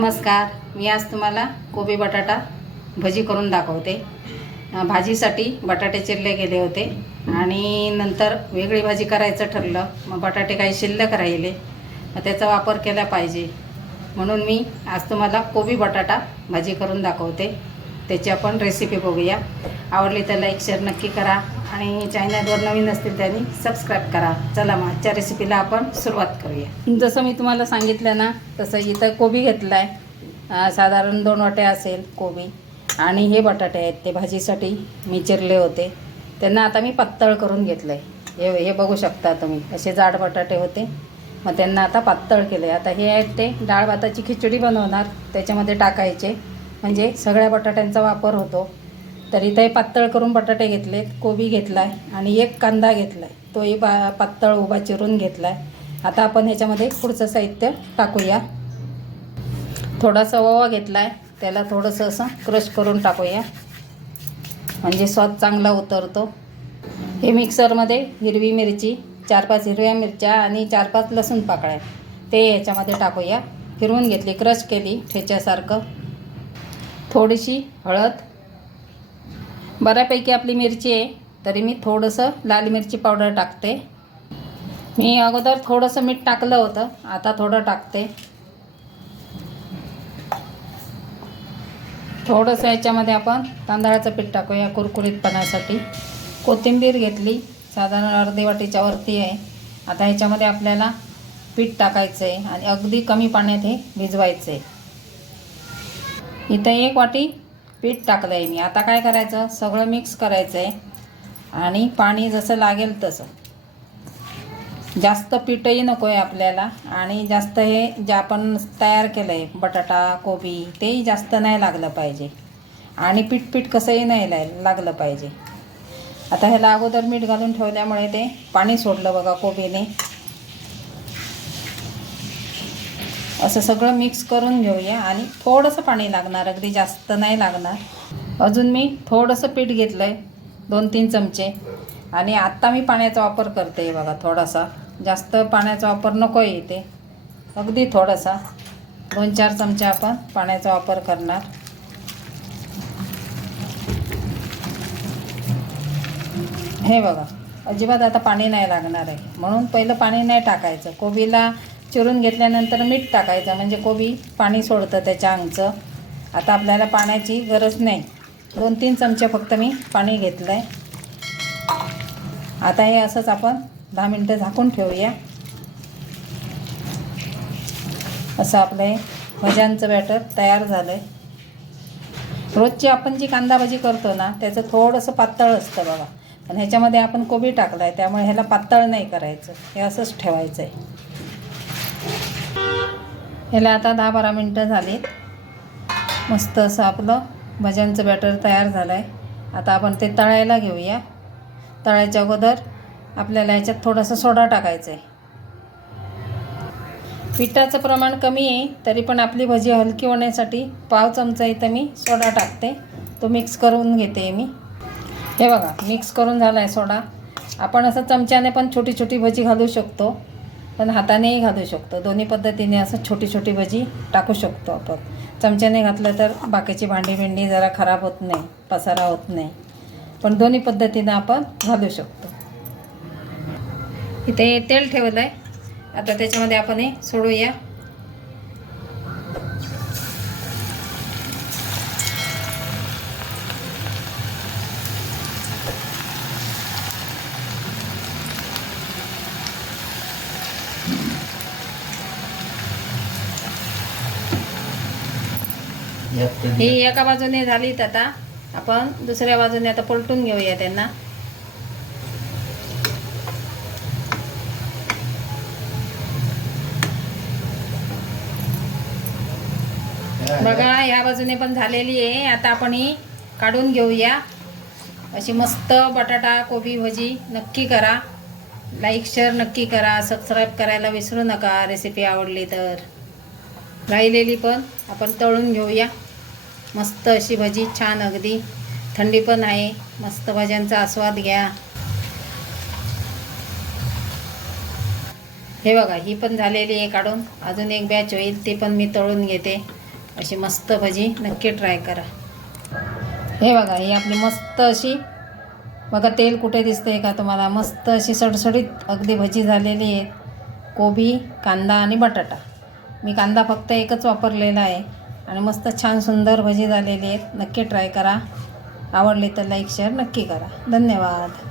नमस्कार. मी आज तुम्हाला कोबी बटाटा भजी करून दाखवते. भाजीसाठी बटाटे चिरले गेले होते आणि नंतर वेगळी भाजी करायचं ठरलं. मग बटाटे काही शिल्लक राहिले, मग त्याचा वापर केला पाहिजे म्हणून मी आज तुम्हाला कोबी बटाटा भाजी करून दाखवते. त्याची आपण रेसिपी बघूया. आवडली तर लाईक शेअर नक्की करा आणि चॅनलवर नवीन असतील त्यांनी सबस्क्राईब करा. चला मग आजच्या रेसिपीला आपण सुरुवात करूया. जसं मी तुम्हाला सांगितलं ना तसं इथं कोबी घेतला आहे. साधारण 2 वाटे असेल कोबी. आणि हे बटाटे आहेत ते भाजीसाठी मी चिरले होते. त्यांना आता मी पातळ करून घेतलं आहे. हे बघू शकता तुम्ही, असे जाड बटाटे होते, मग त्यांना आता पातळ केले. आता हे आहेत ते डाळ भाताची खिचडी बनवणार, त्याच्यामध्ये टाकायचे, म्हणजे सगळ्या बटाट्यांचा वापर होतो. तर इथे पातळ करून बटाटे घेतलेत, कोबी घेतला आहे आणि एक कांदा घेतला आहे, तोही पातळ उभा चिरून घेतला आहे. आता आपण ह्याच्यामध्ये पुढचं साहित्य टाकूया. थोडासा ओवा घेतला आहे, त्याला थोडंसं असं क्रश करून टाकूया, म्हणजे स्वाद चांगला उतरतो. हे मिक्सरमध्ये हिरवी मिरची, 4-5 हिरव्या मिरच्या आणि 4-5 लसूण पाकळ्या ते ह्याच्यामध्ये टाकूया. फिरवून घेतली, क्रश केली ठेच्यासारखं. थोडीशी हळद. बऱ्यापैकी आपली मिरची आहे तरी मी थोडंसं लाल मिरची पावडर टाकते. मी अगोदर थोडंसं मीठ टाकलं होतं, आता थोडं टाकते. थोडंसं याच्यामध्ये आपण तांदळाचं पीठ टाकूया कुरकुरीतपणासाठी. कोथिंबीर घेतली, साधारण अर्धी वाटीच्या वरती आहे. आता ह्याच्यामध्ये आपल्याला पीठ टाकायचं आहे आणि अगदी कमी पाण्यात हे भिजवायचं आहे. इथं 1 वाटी पीठ टाकलं आहे मी. आता काय करायचं, सगळं मिक्स करायचं आहे आणि पाणी जसं लागेल तसं. जास्त पीठही नको आहे आपल्याला आणि जास्त हे जे आपण तयार केलं आहे बटाटा कोबी तेही जास्त नाही लागलं पाहिजे आणि पीठ कसंही नाही लागलं पाहिजे. आता ह्याला अगोदर मीठ घालून ठेवल्यामुळे ते पाणी सोडलं बघा कोबीने. असं सगळं मिक्स करून घेऊया आणि थोडंसं पाणी लागणार, अगदी जास्त नाही लागणार. अजून मी थोडंसं पीठ घेतलं आहे, 2-3 चमचे, आणि आत्ता मी पाण्याचा वापर करते बघा. थोडासा, जास्त पाण्याचा वापर नको आहे इथे, अगदी थोडासा 2-4 चमचे आपण पाण्याचा वापर करणार. हे बघा, अजिबात आता पाणी नाही लागणार आहे म्हणून पहिलं पाणी नाही टाकायचं. कोबीला चिरून घेतल्यानंतर मीठ टाकायचं, म्हणजे कोबी पाणी सोडतं त्याच्या अंगचं. आता आपल्याला पाण्याची गरज नाही. 2-3 चमचे फक्त मी पाणी घेतलं आहे. आता हे असंच आपण 10 मिनटं झाकून ठेवूया. असं आपलं हे भज्यांचं बॅटर तयार झालं आहे. रोजची आपण जी कांदा भाजी करतो ना त्याचं थोडंसं पातळ असतं बघा, पण ह्याच्यामध्ये आपण कोबी टाकला आहे त्यामुळे ह्याला पातळ नाही करायचं, हे असंच ठेवायचं आहे. ह्याला आता 10-12 मिनटं झालीत. मस्त असं आपलं भज्यांचं बॅटर तयार झालं आहे. आता आपण ते तळायला घेऊया. तळायच्या अगोदर आपल्याला ह्याच्यात थोडंसं सोडा टाकायचं आहे. पिठाचं प्रमाण कमी आहे तरी पण आपली भजी हलकी होण्यासाठी पाव चमचा इथं मी सोडा टाकते. तो मिक्स करून घेते मी. हे बघा, मिक्स करून झाला आहे सोडा. आपण असं चमच्याने पण छोटी छोटी भजी घालू शकतो, पण हातानेही घालू शकतो. दोन्ही पद्धतीने असं छोटी छोटी भजी टाकू शकतो आपण. चमच्याने घातलं तर बाकीची भांडी जरा खराब होत नाही, पसारा होत नाही, पण दोन्ही पद्धतीनं आपण घालू शकतो. इथे तेल ठेवलं आहे, आता त्याच्यामध्ये आपण हे सोडूया. ही एका बाजूने झालीत. आता आपण दुसऱ्या बाजूने आता पलटून घेऊया त्यांना. बघा, ह्या बाजूने पण झालेली आहे. आता आपण ही काढून घेऊया. अशी मस्त बटाटा कोबी भजी नक्की करा. लाईक शेअर नक्की करा, सबस्क्राईब करायला विसरू नका. रेसिपी आवडली तर राहिलेली पण आपण तळून घेऊया. मस्त अशी भजी, छान, अगदी थंडी पण आहे. मस्त भज्यांचा आस्वाद घ्या. हे बघा, ही पण झालेली आहे काढून. अजून एक बॅच होईल, ती पण मी तळून घेते. अशी मस्त भजी नक्की ट्राय करा. हे बघा, ही आपली मस्त अशी बघा, तेल कुठे दिसतंय का तुम्हाला? मस्त अशी सडसडीत अगदी भजी झालेली आहे. कोबी, कांदा आणि बटाटा. मी कांदा फक्त एकच वापरलेला आहे आणि मस्त छान सुंदर भजी झालेली आहेत. नक्की ट्राय करा. आवडली तर लाईक शेअर नक्की करा. धन्यवाद.